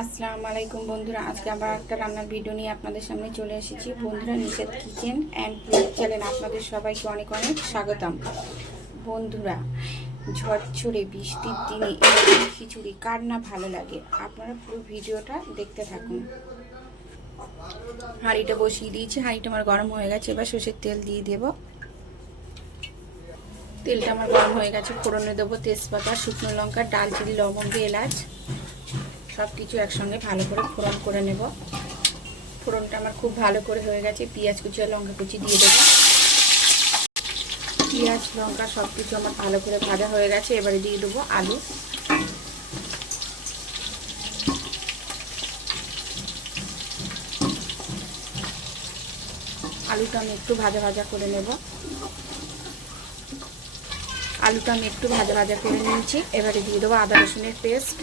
আসসালামু আলাইকুম বন্ধুরা, আজকে আবার একটা রান্নার ভিডিও নিয়ে আপনাদের সামনে চলে এসেছি। বন্ধুরা, নিষেধ কিচেন অ্যান্ড ব্লগ চ্যানেল আপনাদের সবাইকে অনেক অনেক স্বাগতম। বন্ধুরা, ঝড়ঝড়ে বৃষ্টির দিনে এই খিচুড়ি কার না ভালো লাগে, আপনারা পুরো ভিডিওটা দেখতে থাকুন। হাঁড়িটা বসিয়ে দিয়েছি, হাঁড়িটা আমার গরম হয়ে গেছে। এবার সর্ষের তেল দিয়ে দেব। তেলটা আমার গরম হয়ে গেছে, ফোড়নে দেবো তেজপাতা, শুকনো লঙ্কা, দারচিনি, লবঙ্গ, এলাচ সব কিছু একসঙ্গে ভালো করে ফোড়ন করে নেব। ফোড়নটা আমার খুব ভালো করে হয়ে গেছে। পেঁয়াজ কুচি আর লঙ্কা কুচি দিয়ে দেবো। পেঁয়াজ লঙ্কা সব কিছু আমার ভালো করে ভাজা হয়ে গেছে। এবারে দিয়ে দেবো আলু। আলুটা আমি একটু ভাজা ভাজা করে নেব। আলুটা আমি একটু ভাজা ভাজা করে নিয়েছি। এবারে দিয়ে দেবো আদা রসুনের পেস্ট।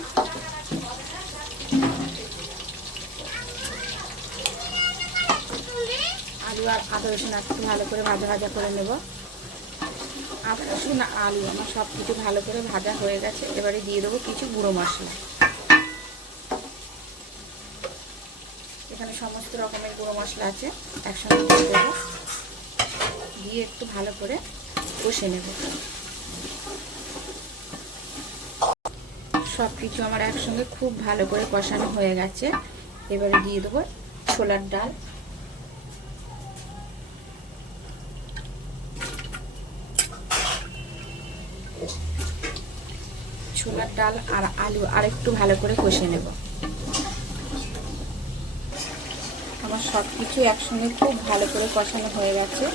আলু আর আদা রসুন একটু ভালো করে ভাজা ভাজা করে নেব। আদা রসুন আলু আমার সব কিছু ভালো করে ভাজা হয়ে গেছে। এবারে দিয়ে দেবো কিছু গুঁড়ো মশলা। এখানে সমস্ত রকমের গুঁড়ো মশলা আছে, একসঙ্গে দিয়ে দেবো। দিয়ে একটু ভালো করে কষে নেব। সব কিছু আমার একসঙ্গে খুব ভালো করে কষানো হয়ে গেছে। এবারে দিয়ে দেবো ছোলার ডাল। ছোলার ডাল আর আলু আর একটু ভালো করে কষে নেব। আমার সব কিছু একসঙ্গে খুব ভালো করে কষানো হয়ে গেছে।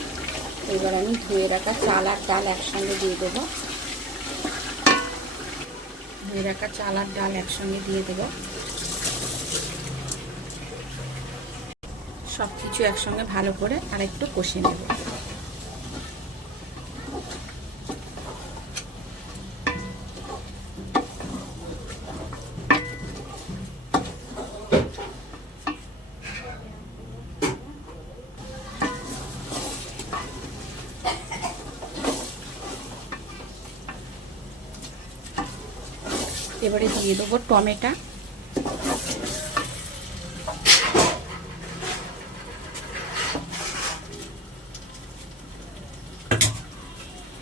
এবার আমি ধুয়ে রাখা চাল আর ডাল একসঙ্গে দিয়ে দেবো। ধুয়ে রাখা চাল আর ডাল একসঙ্গে দিয়ে দেবো। সব কিছু একসঙ্গে ভালো করে আর একটু কষে নেব। এবারে দিয়ে দেবো টমেটো।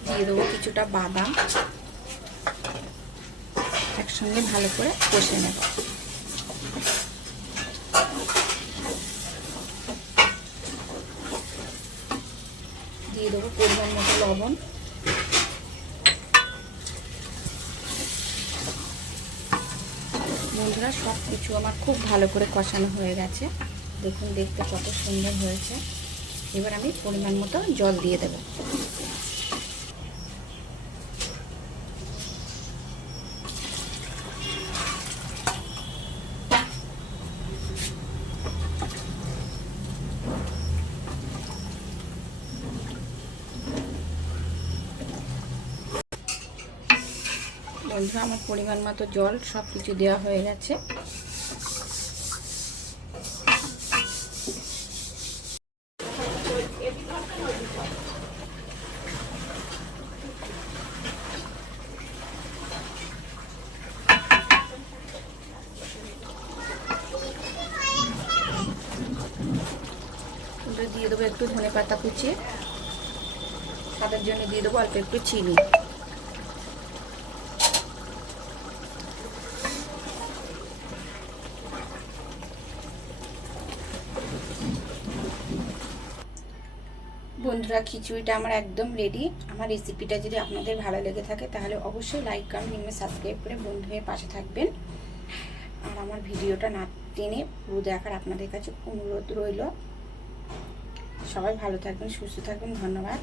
দিয়ে দেবো কিছুটা বাদাম। একসঙ্গে ভালো করে কষে নেব। দিয়ে দেবো পরিমাণ মতো লবণ। বন্ধুরা, সব কিছু আমার খুব ভালো করে কষানো হয়ে গেছে। দেখুন, দেখতে কত সুন্দর হয়েছে। এবার আমি পরিমাণ মতো জল দিয়ে দেব। বন্ধুরা, আমার পরিমাণ মতো জল সব কিছু দেওয়া হয়ে গেছে। দিয়ে দেবো একটু ধনেপাতা কুচি। তাদের জন্য দিয়ে দেবো অল্প একটু চিনি। বন্ধুরা, খিচুড়িটা আমার একদম রেডি। আমার রেসিপিটা যদি আপনাদের ভালো লেগে থাকে তাহলে অবশ্যই লাইক কমেন্ট সাবস্ক্রাইব করে বন্ধু হয়ে পাশে থাকবেন। আর আমার ভিডিওটা না টেনে পুরো দেখার আপনাদের কাছে অনুরোধ রইল। সবাই ভালো থাকবেন, সুস্থ থাকবেন। ধন্যবাদ।